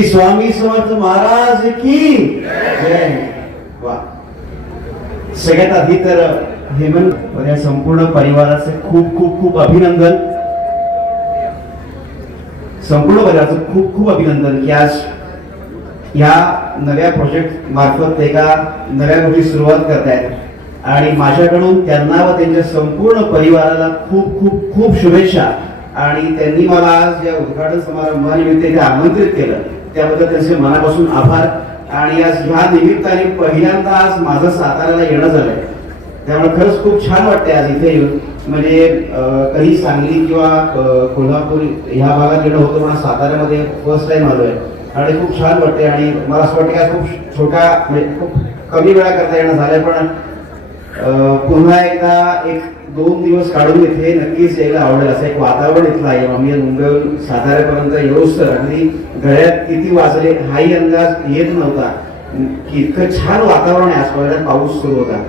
श्री स्वामी समर्थ महाराज की जय. वा. सगळ्यात आधी तर हेमंत या संपूर्ण परिवाराचे खूप खूप खूप अभिनंदन. संपूर्ण परिवाराचं खूप खूप अभिनंदन की आज या नव्या प्रोजेक्ट मार्फत ते एका नव्या गोष्टी सुरुवात करतायत. आणि माझ्याकडून त्यांना व त्यांच्या संपूर्ण परिवाराला खूप खूप खूप शुभेच्छा. आणि त्यांनी मला आज या उद्घाटन समारंभानिमित्त इथे आमंत्रित केलं. त्याबद्दल त्यांचे मनापासून आभार. आणि आज ह्या निमित्ताने पहिल्यांदा आज माझं साताऱ्याला येणं झालंय. त्यामुळे खरंच खूप छान वाटतंय आज इथे येऊन. म्हणजे कधी सांगली किंवा कोल्हापूर ह्या भागात येणं होतं पण साताऱ्यामध्ये फर्स्ट टाइम आलोय. आणि खूप छान वाटते आणि मला असं वाटतं की आज खूप छोटा म्हणजे खूप कमी वेळा करता येणं झालंय. पण पुन्हा एकदा एक दोन दिवस काढून इथे नक्कीच यायला आवडेल असं एक वातावरण इथलं आहे. आम्ही मुंबईहून साताऱ्यापर्यंत येऊस तर अगदी गळ्यात किती वाजले हाही अंदाज येत नव्हता. की इतकं छान वातावरण आहे आज पाऊस सुरू होता.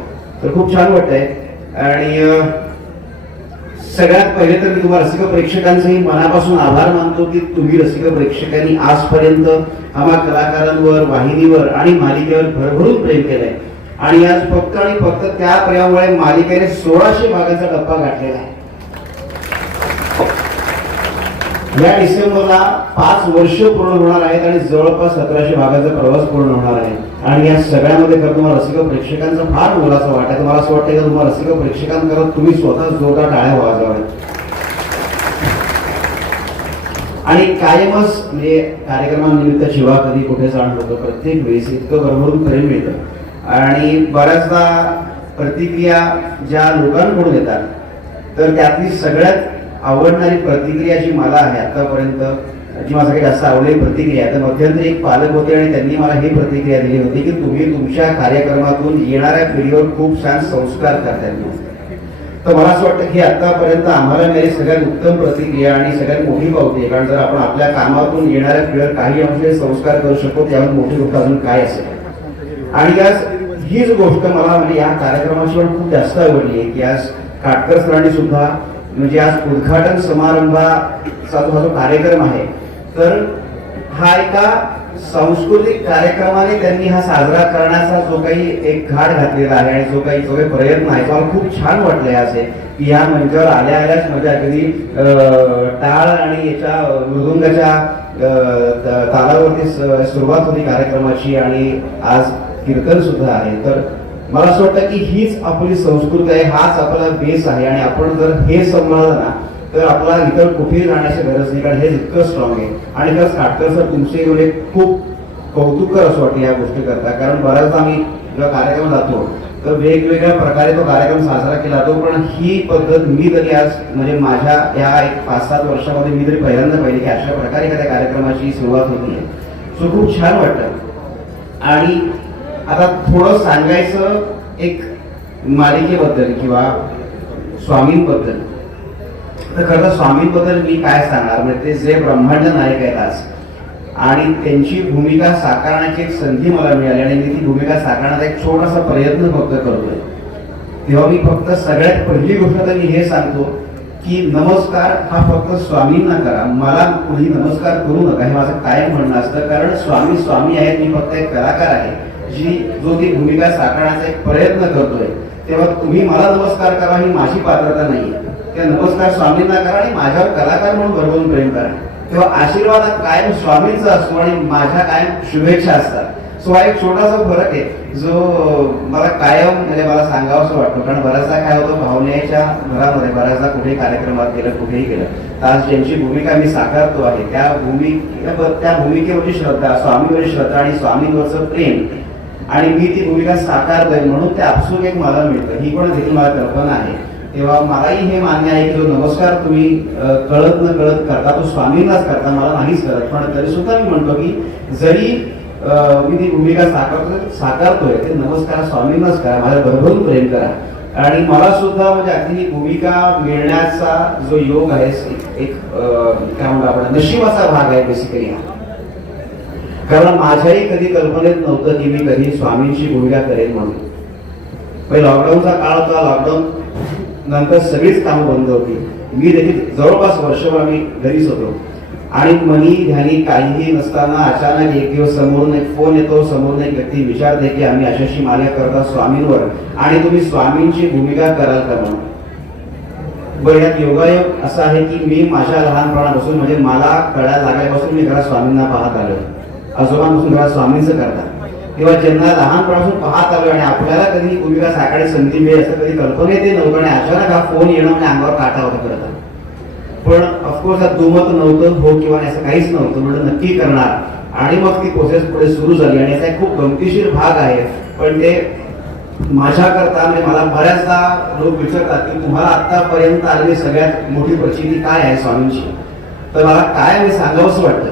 तर खूप छान वाटतंय. आणि सगळ्यात पहिले तर मी तुम्हाला रसिक प्रेक्षकांचाही मनापासून आभार मानतो की तुम्ही रसिक प्रेक्षकांनी आजपर्यंत आम्हा कलाकारांवर वाहिनीवर आणि मालिकेवर भरभरून प्रेम केलंय. आणि आज फक्त आणि फक्त त्या प्रेमामुळे मालिकेने सोळाशे भागाचा टप्पा गाठलेला आहे. या डिसेंबरला पाच वर्ष पूर्ण होणार आहेत आणि जवळपास सतराशे भागाचा प्रवास पूर्ण होणार आहे. आणि या सगळ्यामध्ये खरं तुम्हाला रसिक प्रेक्षकांचा फार मोलाचा वाटत आहे. तुम्हाला असं वाटतं का तुम्हाला रसिक प्रेक्षकांकरत तुम्ही स्वतः जोरदार टाळ्या वाजवाव्यात? आणि कायमच म्हणजे कार्यक्रमानिमित्त शिवा कधी कुठे जाणं होतं प्रत्येक वेळेस इतकं भरभरून प्रेम मिळतं. आणि बऱ्याचदा प्रतिक्रिया ज्या लोकांकडून येतात तर त्यातली सगळ्यात आवडणारी प्रतिक्रिया जी मला आहे आतापर्यंत जी माझ्याकडे जास्त आवडलेली प्रतिक्रिया तर मध्यंतरी एक पालक होते आणि त्यांनी मला ही प्रतिक्रिया दिली होती की तुम्ही तुमच्या कार्यक्रमातून येणाऱ्या पिढीवर खूप छान संस्कार करताय तर मला असं वाटतं की आतापर्यंत आम्हाला मिळाली सगळ्यात उत्तम प्रतिक्रिया आणि सगळ्यात मोठी पावती कारण जर आपण आपल्या कामातून येणाऱ्या पिढीवर काही अंश संस्कार करू शकतो त्यावर मोठी गोष्ट अजून काय असेल? आणि आज हीच गोष्ट मला म्हणजे या कार्यक्रमाशिवाय पण खूप जास्त आवडली आहे की आज काटकर सरांनी सुद्धा म्हणजे आज उद्घाटन समारंभाचा जो हा जो कार्यक्रम आहे तर हा एका सांस्कृतिक कार्यक्रमाने त्यांनी हा साजरा करण्याचा जो काही एक घाट घातलेला आहे आणि जो काही जो काही प्रयत्न आहे तो मला खूप छान वाटलंय असे की या मंचावर आल्या आल्याच म्हणजे अगदी टाळ आणि याच्या मृदुंगाच्या तालावरती सुरुवात होती कार्यक्रमाची आणि आज कीर्तन सुद्धा आहे. तर मला असं वाटतं की हीच आपली संस्कृती आहे हाच आपला बेस आहे. आणि आपण जर हे सांभाळलं ना तर आपला इतर कुठेही जाण्याची गरज नाही. कारण हे इतकं स्ट्रॉंग आहे. आणि खरंच काटकर सर तुमचे म्हणजे खूप कौतुककर असं वाटतं या गोष्टी करता. कारण बऱ्याचदा आम्ही जेव्हा कार्यक्रम जातो तर वेगवेगळ्या प्रकारे तो कार्यक्रम साजरा केला जातो. पण ही पद्धत मी तरी आज म्हणजे माझ्या या एक पाच सात वर्षामध्ये मी तरी पहिल्यांदा पाहिली की अशा प्रकारे एखाद्या कार्यक्रमाची सुरुवात होती. सो खूप छान वाटतं आणि आता थोडं सांगायचं एक मालिकेबद्दल किंवा स्वामींबद्दल. तर खरं तर स्वामींबद्दल मी काय सांगणार? म्हणजे ते जे ब्रह्मांड नायक आहेत आज आणि त्यांची भूमिका साकारण्याची एक संधी मला मिळाली आणि मी ती भूमिका साकारण्याचा एक छोटासा प्रयत्न फक्त करतोय. तेव्हा मी फक्त सगळ्यात पहिली गोष्ट तर मी हे सांगतो की नमस्कार हा फक्त स्वामींना करा. मला कुणी नमस्कार करू नका हे माझं कायम म्हणणं असतं कारण स्वामी स्वामी आहेत मी फक्त एक कलाकार आहे. जी जो ती भूमिका साकारण्याचा एक प्रयत्न करतोय तेव्हा तुम्ही मला नमस्कार करा ही माझी पात्रता नाहीये. त्या नमस्कार स्वामींना करा आणि माझ्यावर कलाकार म्हणून भरभरून प्रेम करा. तेव्हा आशीर्वाद कायम स्वामींचा असतो आणि माझ्या कायम शुभेच्छा असतात. सो हा एक छोटासा फरक आहे जो मला कायम म्हणजे मला सांगावंसं वाटतो. कारण बराचसा काय होतं भावनेच्या घरामध्ये बऱ्याचदा कुठेही कार्यक्रमात गेलं कुठेही गेलं तर आज ज्यांची भूमिका मी साकारतो आहे त्या भूमिके त्या भूमिकेवरची श्रद्धा स्वामीवरची श्रद्धा आणि स्वामींवरचं प्रेम आणि मी ती भूमिका साकारतोय म्हणून ते आपसूक एक मला मिळतं. ही पण देखील मला कल्पना आहे. तेव्हा मलाही हे मान्य आहे की जो नमस्कार तुम्ही कळत न कळत करता तो स्वामींनाच करता मला नाहीच करत. पण तरी सुद्धा मी म्हणतो की जरी मी ती भूमिका साकारतोय साकारतोय ते नमस्कार स्वामींनाच करा माझ्या भरभरून प्रेम करा. आणि मला सुद्धा म्हणजे अगदी ही भूमिका मिळण्याचा जो योग आहे एक काय म्हणतो आपण नशिबाचा भाग आहे बेसिकली हा. कारण माझ्याही कधी कल्पनेत नव्हतं की मी कधी स्वामींची भूमिका करेन म्हणून. पहिले लॉकडाऊनचा काळ होता लॉकडाऊन नंतर सगळीच कामं बंद होती. मी देखील जवळपास वर्षभर आम्ही घरीच होतो. आणि मनी ध्यानी काहीही नसताना अचानक एक दिवस समोरून एक फोन येतो समोरून एक व्यक्ती विचारते की आम्ही अशाशी माल्या करता स्वामींवर आणि तुम्ही स्वामींची भूमिका कराल का म्हणून. बरं यात योगायोग असा आहे की मी माझ्या लहानपणापासून म्हणजे मला कळायला लागल्यापासून मी घरात स्वामींना पाहत आलो. आजोबांपासून घरात स्वामींचं करतात. किंवा ज्यांना लहानपणापासून पाहत आलो आणि आपल्याला कधी ही भूमिका संधी मिळेल असं कधी कल्पनेत नव्हतं आणि अचानक हा फोन येणं म्हणजे अंगावर काटा होता करत पण ऑफकोर्स दुमत नव्हतं हो किंवा असं काहीच नव्हतं. म्हणजे नक्की करणार. आणि मग ती प्रोसेस पुढे सुरू झाली. आणि याचा एक खूप गमतीशीर भाग आहे. पण ते माझ्याकरता म्हणजे मला बऱ्याचदा लोक विचारतात की तुम्हाला आतापर्यंत आलेली सगळ्यात मोठी प्रचिती काय आहे स्वामींची? तर मला काय मी सांगावंसं वाटतं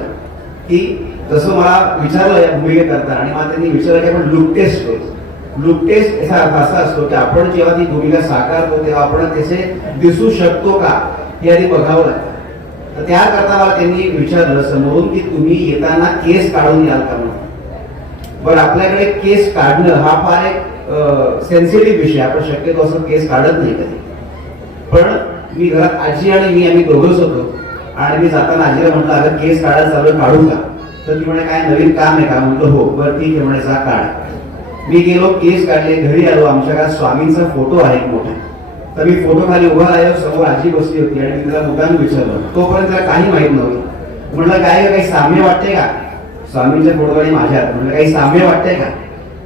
की जसं मला विचारलं या भूमिकेकरता आणि मला त्यांनी विचारलं की आपण लुक टेस्ट करू. लुक टेस्ट याचा अर्थ असा असतो की आपण जेव्हा ती भूमिका साकारतो तेव्हा आपण त्याचे दिसू शकतो का हे आधी बघावं लागतं. तर त्याकरता मला त्यांनी विचारलं समोरून की तुम्ही येताना केस काढून याल का म्हणून. बरं आपल्याकडे केस काढणं हा फार एक सेन्सिटिव्ह विषय आपण शक्यतो असं केस काढत नाही कधी. पण मी घरात आजी आणि मी आम्ही दोघंच होतो. आणि मी जाताना आजीला म्हटलं अगं केस काढायला चालू काढू का तर ती म्हणे काय नवीन काम आहे का? म्हटलं हो बरं ठीक आहे म्हणे जा काढ. मी गेलो केस काढले घरी आलो आमच्या घरात स्वामींचा फोटो आहे मोठा. तर मी फोटो खाली उभा राहिलो समोर आजी बसली होती आणि तिला मुद्दाम विचारलं. तोपर्यंत तिला काही माहीत नव्हतं. म्हटलं काय काही साम्य वाटते का? स्वामींच्या फोटो माझ्या म्हटलं काही साम्य वाटतंय का?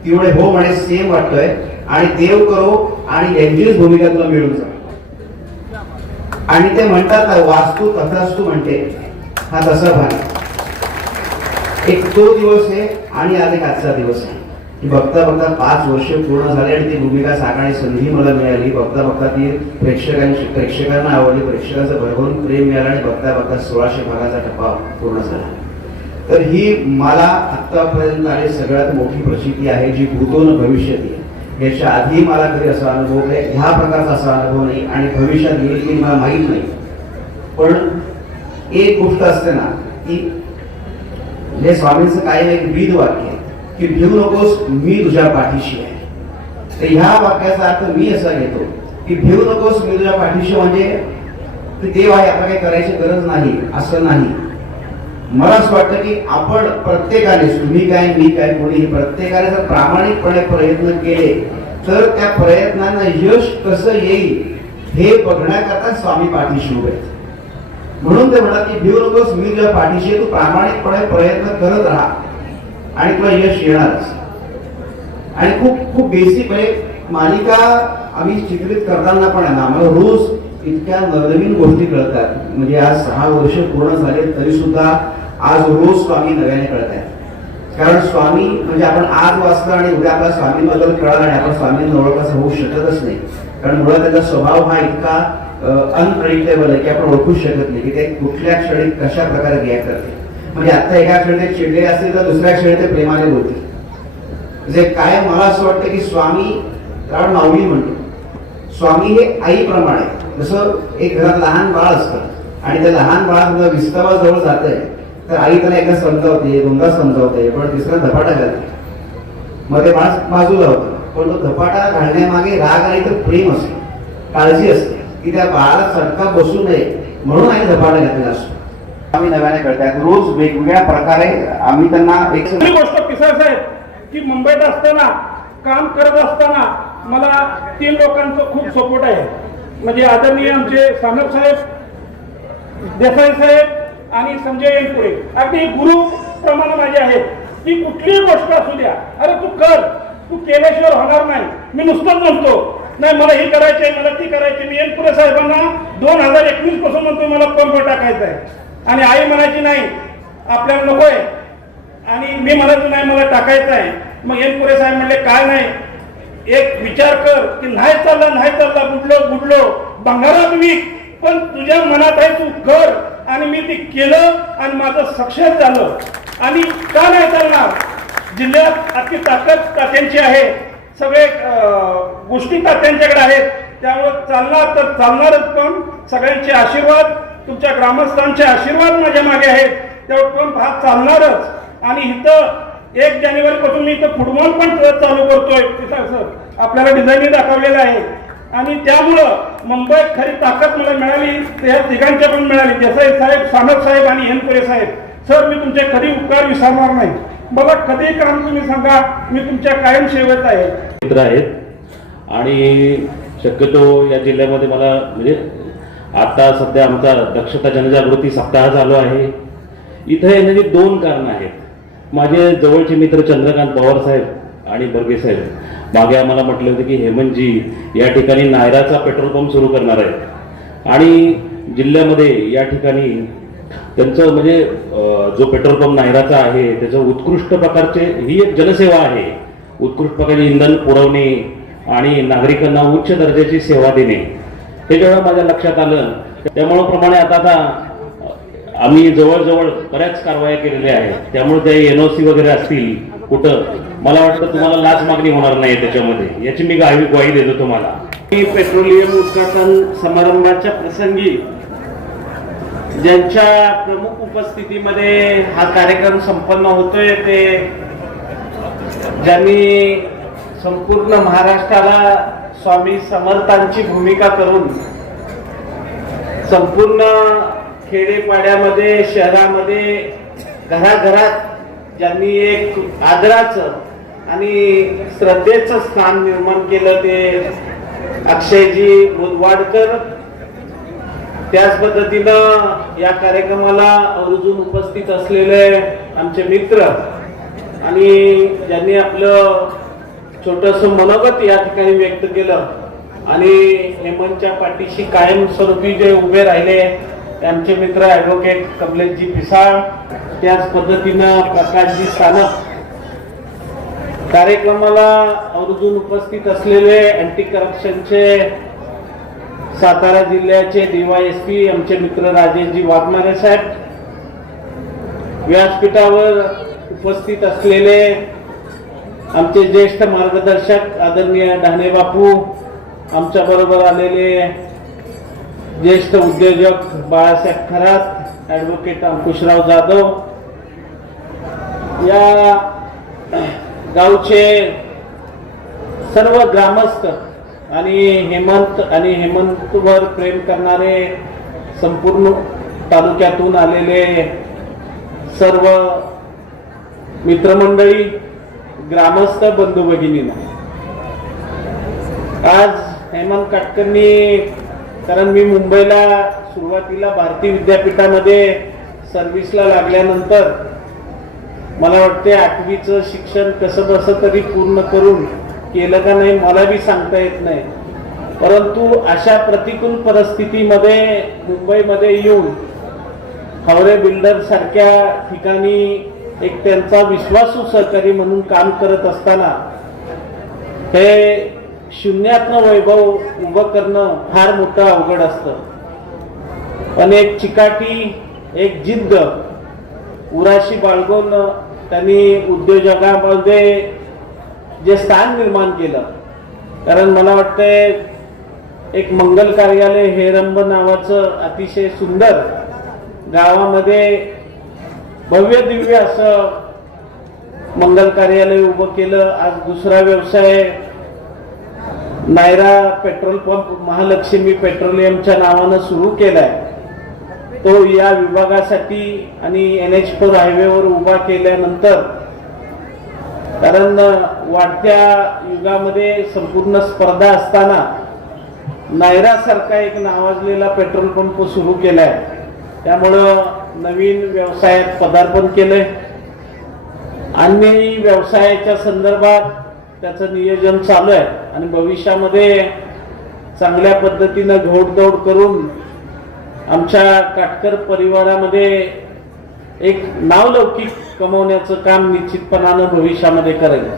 ती म्हणे हो म्हणे सेम वाटतोय. आणि देव करो आणि यांचीच भूमिका तुला मिळून जा आणि ते म्हणतात वास्तू तथास्तू म्हणते. हा तसा भाग. एक तो दिवस आहे आणि आज एक आजचा दिवस आहे. की बघता बघता पाच वर्ष पूर्ण झाले आणि ती भूमिका साकारण्याची संधी मला मिळाली. बघता बघता ती प्रेक्षकांची प्रेक्षकांना आवडली. प्रेक्षकांचं भरभरून प्रेम मिळालं आणि बघता बघता सोळाशे भागाचा टप्पा पूर्ण झाला. तर ही मला आतापर्यंत आली सगळ्यात मोठी प्रसिद्धी आहे जी भूतोन भविष्यात आहे याच्या आधी मला कधी असा अनुभव आहे? ह्या प्रकारचा असा अनुभव नाही आणि भविष्यात येईल की मला माहीत नाही. पण एक गोष्ट असते ना की हे स्वामींचं काय एक ब्रीद वाक्य आहे की भिवू नकोस मी तुझ्या पाठीशी आहे तर ह्या वाक्याचा अर्थ मी असा घेतो की भिवू नकोस मी तुझ्या पाठीशी म्हणजे की देव आहे आता काही करायची गरज नाही असं नाही मला असं वाटतं की आपण प्रत्येकाने तुम्ही काय मी काय कोणी प्रत्येकाने जर प्रामाणिकपणे प्रयत्न केले तर त्या प्रयत्नांना यश कसं येईल हे बघण्याकरता स्वामी पाठीशी उभे आहेत. म्हणून ते म्हणतात की भिवू नकोस मी तुझ्या पाठीशी तू प्रामाणिकपणे प्रयत्न करत राहा. आणि तुला यश येणारच. आणि खूप खूप बेसिक म्हणजे मालिका आम्ही चित्रित करताना पण आहे ना आम्हाला रोज इतक्या नवनवीन गोष्टी कळतात. म्हणजे आज सहा वर्ष पूर्ण झाले तरी सुद्धा आज रोज स्वामी नव्याने कळत आहेत कारण स्वामी म्हणजे आपण आज वाचलं आणि उद्या आपल्या स्वामीबद्दल कळलं आणि आपण स्वामींना ओळखायचं होऊ शकतच नाही. कारण मुळात त्याचा स्वभाव हा इतका अनप्रेडिक्टेबल आहे की आपण ओळखू शकत नाही की ते कुठल्या क्षणी कशा प्रकारे रिॲक्ट करते. म्हणजे आता एका क्षणी ते चिडले असतील तर दुसऱ्या क्षणी ते प्रेमाने बोलतील. म्हणजे काय मला असं वाटतं की स्वामी कारण माऊली म्हणतो. स्वामी हे आईप्रमाणे जसं एक घरात लहान बाळ असतं आणि त्या लहान बाळा विस्तवाजवळ जात आहे तर आई त्याला एकदा समजावते दोनदा समजावते पण तिसरा धपाटा घालते. मग ते बाळ बाजूला होतं. पण तो धपाटा घालण्यामागे राग आणि तर प्रेम असतो. काळजी असते. की त्या बाळाला चटका बसू नये म्हणून आई धपाटा घातलेला असतो. आम्ही नव्याने कळतात रोज वेगवेगळ्या प्रकारे आम्ही त्यांना एक गोष्ट पिसाळ साहेब की मुंबईत असताना काम करत असताना मला तीन लोकांचा खूप सपोर्ट आहे. म्हणजे आदरणीय आमचे सानप साहेब देसाई साहेब आणि संजय येनपुरे अगदी गुरु प्रमाणे माझे आहेत. की कुठलीही गोष्ट असू द्या. अरे तू कर. तू केल्याशिवाय होणार नाही. मी नुसतंच म्हणतो नाही मला हे करायचंय मला ती करायची मी येनपुरे साहेबांना दोन हजार एकवीसपासून म्हणतोय मला पंप टाकायचा आहे आणि आई म्हणायची नाही आपल्याला नकोय. आणि मी म्हणायचो नाही मला टाकायचं आहे मग एनपुरे साहेब म्हणले काय नाही एक विचार कर की नाही चालला नाही चालला बुडलो बुडलो बंगारात विक पण तुझ्या मनात आहे तू कर. आणि मी ते केलं आणि माझं सक्सेस झालं. आणि का नाही चालणार? जिल्ह्यात अति ताकद त्यांची आहे. सगळे गोष्टी तात्यांच्याकडे आहेत. त्यामुळं चालणार तर चालणारच पण. सगळ्यांचे आशीर्वाद तुमच्या ग्रामस्थांचे आशीर्वाद माझ्या मागे आहेत. त्यामुळे पण हा चालणारच. आणि इथं एक जानेवारीपासून मी इथं फुटबॉल पण चालू करतोय तिथं आपल्याला डिझाईन दाखवलेलं आहे. आणि त्यामुळं मुंबईत खरी ताकद मला मिळाली ते तिघांच्या पण मिळाली. देसाई साहेब सानप साहेब आणि हेनपुरे साहेब. सर मी तुमचे कधी उपकार विसरणार नाही. मला कधी काम तुम्ही सांगा मी तुमच्या कायम सेवेत आहे. मित्र आहेत. आणि शक्यतो या जिल्ह्यामध्ये मला म्हणजे आता सध्या आमचा दक्षता जनजागृती सप्ताह चालू आहे. इथं येण्याची दोन कारणं आहेत. माझे जवळचे मित्र चंद्रकांत पवार साहेब आणि बर्गे साहेब. मागे आम्हाला म्हटले होते की हेमंतजी या ठिकाणी नायराचा पेट्रोल पंप सुरू करणार आहे आणि जिल्ह्यामध्ये या ठिकाणी त्यांचं म्हणजे जो पेट्रोल पंप नायराचा आहे त्याचं उत्कृष्ट प्रकारचे ही एक जनसेवा आहे. उत्कृष्ट प्रकारचे इंधन पुरवणे आणि नागरिकांना उच्च दर्जाची सेवा देणे. हे जेव्हा माझ्या लक्षात आलं त्यामुळं प्रमाणे आता आता आम्ही जवळजवळ बऱ्याच कारवाया केलेल्या आहेत. त्यामुळे त्या सी वगैरे असतील कुठं मला वाटतं तुम्हाला लाच मागणी होणार नाही त्याच्यामध्ये. याची मी ग्वाही ग्वाही देतो तुम्हाला. पेट्रोलियम उद्घाटन समारंभाच्या प्रसंगी ज्यांच्या प्रमुख उपस्थितीमध्ये हा कार्यक्रम संपन्न होतोय ते ज्यांनी संपूर्ण महाराष्ट्राला स्वामी समर्थांची भूमिका करून संपूर्ण खेडेपाड्यामध्ये शहरामध्ये घराघरात ज्यांनी एक आदराचं आणि श्रद्धेचं स्थान निर्माण केलं ते अक्षयजी मुदवाडकर. त्याच पद्धतीनं या कार्यक्रमाला आवर्जून उपस्थित असलेले आमचे मित्र आणि ज्यांनी आपलं छोटस मनोगत या ठिकाणी व्यक्त केलं आणि हेमंतच्या पाठीशी कायमस्वरूपी जे उभे राहिले त्यांचे मित्र ॲडव्होकेट कमलेशजी पिसाळ त्याच पद्धतीनं प्रकाशजी सानप. कार्यक्रमाला आवर्जून उपस्थित असलेले अँटी करप्शनचे सातारा जिल्ह्याचे डीवायएसपी आमचे मित्र राजेशजी वाघमारे साहेब व्यासपीठावर उपस्थित असलेले आमचे ज्येष्ठ मार्गदर्शक आदरणीय ढाणे बापू आमच्या बरोबर आलेले ज्येष्ठ उद्योजक बाळासाहेब खरात ॲडव्होकेट अंकुशराव जाधव या गावचे सर्व ग्रामस्थ आणि हेमंत आणि हेमंतवर प्रेम करणारे संपूर्ण तालुक्यातून आलेले सर्व मित्रमंडळी ग्रामस्थ बंधू भगिनींना. आज हेमंत काटकरनी कारण मी मुंबईला सुरुवातीला भारतीय विद्यापीठामध्ये सर्व्हिसला लागल्यानंतर मला वाटते आठवीचं शिक्षण कसं बसं तरी पूर्ण करून केलं का नाही मला बी सांगता येत नाही. परंतु अशा प्रतिकूल परिस्थितीमध्ये मुंबईमध्ये येऊन हावरे बिल्डर सारख्या ठिकाणी एक त्यांचा विश्वासू सहकारी म्हणून काम करत असताना हे शून्यातनं वैभव उभं करणं फार मोठं अवघड असतं. पण एक चिकाटी एक जिद्द उराशी बाळगून त्यांनी उद्योजकामध्ये जे स्थान निर्माण केलं. कारण मला वाटतंय एक मंगल कार्यालय हेरंब नावाचं अतिशय सुंदर गावामध्ये भव्य दिव्य असं मंगल कार्यालय उभं केलं. आज दुसरा व्यवसाय नायरा पेट्रोल पंप महालक्ष्मी पेट्रोलियमच्या नावानं सुरू केलाय. तो या विभागासाठी आणि एन एच फोर हायवेवर उभा केल्यानंतर कारण वाढत्या युगामध्ये संपूर्ण स्पर्धा असताना नायरासारखा एक नावाजलेला पेट्रोल पंप सुरू केलाय. त्यामुळं नवीन व्यवसायात पदार्पण केलंय. आणि व्यवसायाच्या संदर्भात त्याचं नियोजन चालू आहे आणि भविष्यामध्ये चांगल्या पद्धतीनं घोडदौड करून आमच्या काटकर परिवारामध्ये एक नावलौकिक कमवण्याचं काम निश्चितपणानं भविष्यामध्ये करेल.